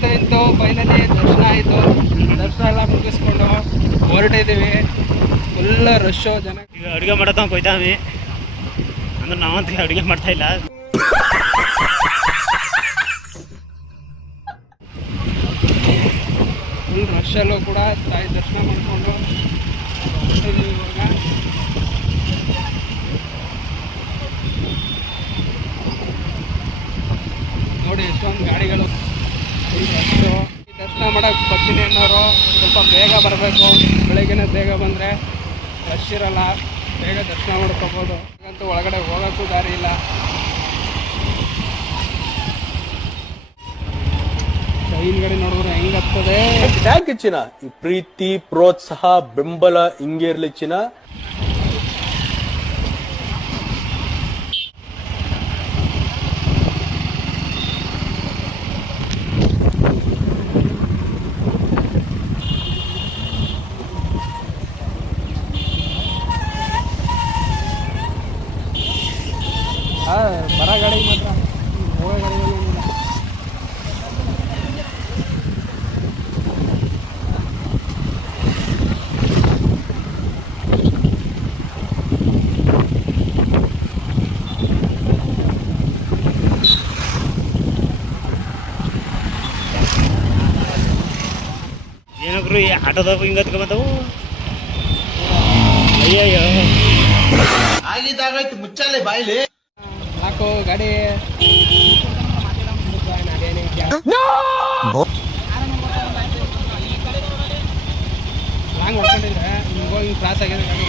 ಬರ್ತಾ ಇತ್ತು ಫೈನಲಿ ದರ್ಶನ ಆಯಿತು. ದರ್ಶನ ಎಲ್ಲ ಮುಗಿಸ್ಕೊಂಡು ಹೊರಟಿದ್ದೀವಿ. ಫುಲ್ ರಶ್ಶು ಜನ. ಈಗ ಅಡುಗೆ ಮಾಡತ್ತ ಕೊಯ್ತಾವಿ ಅಂದ್ರೆ ನಾವಂತ ಅಡುಗೆ ಮಾಡ್ತಾ ಇಲ್ಲ. ಫುಲ್ ರಶಲ್ಲೂ ಕೂಡ ತಾಯಿ ದರ್ಶನ ಮಾಡಿಕೊಂಡು ಹೊರಟಿದ್ದೀವಿ ಇವಾಗ. ನೋಡಿ ಎಷ್ಟೊಂದು ಗಾಡಿಗಳು. ದರ್ಶನ ಮಾಡೋಕ್ಕೆ ಬರ್ತೀನಿ ಅನ್ನೋರು, ಸ್ವಲ್ಪ ಬೇಗ ಬರಬೇಕು. ಬೆಳಗ್ಗೆನೇ ಬೇಗ ಬಂದರೆ ರಶ್ ಇರಲ್ಲ. ಬೇಗ ದರ್ಶನ ಮಾಡ್ಕೋಬೋದು. ಹಾಗಂತೂ ಒಳಗಡೆ ಹೋಗೋಕ್ಕೂ ದಾರಿ ಇಲ್ಲ. ಹಿಂದ್ಗಡೆ ನೋಡಿದ್ರೆ ಹೆಂಗ್ ಆಗ್ತದೆ? ಥ್ಯಾಂಕ್ ಯು ಚಿನ್ನ. ಪ್ರೀತಿ, ಪ್ರೋತ್ಸಾಹ, ಬೆಂಬಲ, ಹಿಂಗೆ ಇರ್ಲಿ ಚಿನ್ನ. ಆ, ಬರ ಗಾಡಿ ಮಾತ್ರ. ಹೋಗೋ ಏನಕ್ರು ಈ ಆಟೋದಾಗ ಹಿಂಗೆ ಹತ್ಕೊಂಬತ್ತವು ಅಯ್ಯಯ್ಯೋ. ಆಗಿದ್ದಾಗಾಯ್ತು ಮುಚ್ಚಾಲೆ ಬಾಯ್ಲಿ. ಹಾಕು ಗಾಡಿ. ಲಾಂಗ್ ಹೊಡ್ಕೊಂಡಿದ್ರೆ ಹಿಂಗೆ ಹೋಗಿ ಕ್ರಾಸ್ ಆಗಿದೆ ಗಾಡಿ.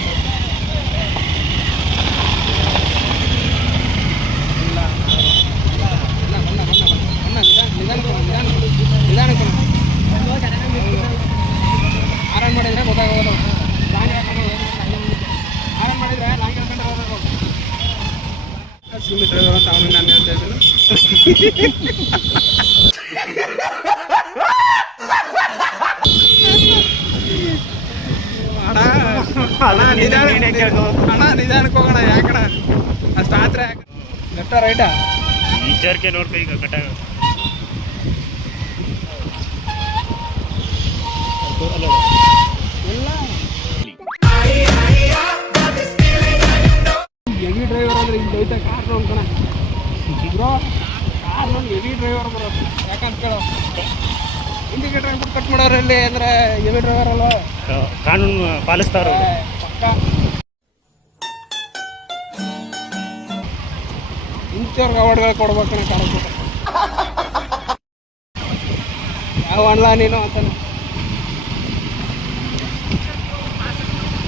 ಅಣ್ಣ ನಿಧಾನ ನೀನೇ ಕೇಳ್ಕೊ. ಅಣ್ಣ ನಿಧಾನಕ್ಕೆ ಹೋಗೋಣ ಯಾಕಣ ಅಷ್ಟು ಆತ್ರೆ ಲೆಫ್ಟ ರೈಟಾ ಈ ಚರ್ಕೆ ನೋಡ್ಕೊ ಈಗ ಕಟ್ಟಾಗ ಡ್ರೈವರ್ ಕಾರ್ ಕಾರ್ ನೋಡ್ಕೊಣ ಬ್ರೋ ಕಾರ್ ಲೋನ್ ಎವಿ ಡ್ರೈವರ್ ಬ್ರೋ. ಯಾಕಂತ ಕೇಳೋ. ಇಂಡಿಕೇಟರ್ ಹಾಕ್ಬಿಟ್ಟು ಕಟ್ ಮಾಡೋರು ಇಲ್ಲಿ ಅಂದ್ರೆ ಎವಿ ಡ್ರೈವರ್ ಅಲ್ವಾ? ಕಾನೂನು ಪಾಲಿಸ್ತಾರ ಪಕ್ಕ. ಇಂಥವ್ರಿಗೆ ಅವಾರ್ಡ್ಗಳು ಕೊಡ್ಬೇಕನ್ನ ಕಾಣಿಸ್ಬಿಟ್ಟು ಯಾವ ಅಣ್ಣ ನೀನು ಅಂತಾನೆ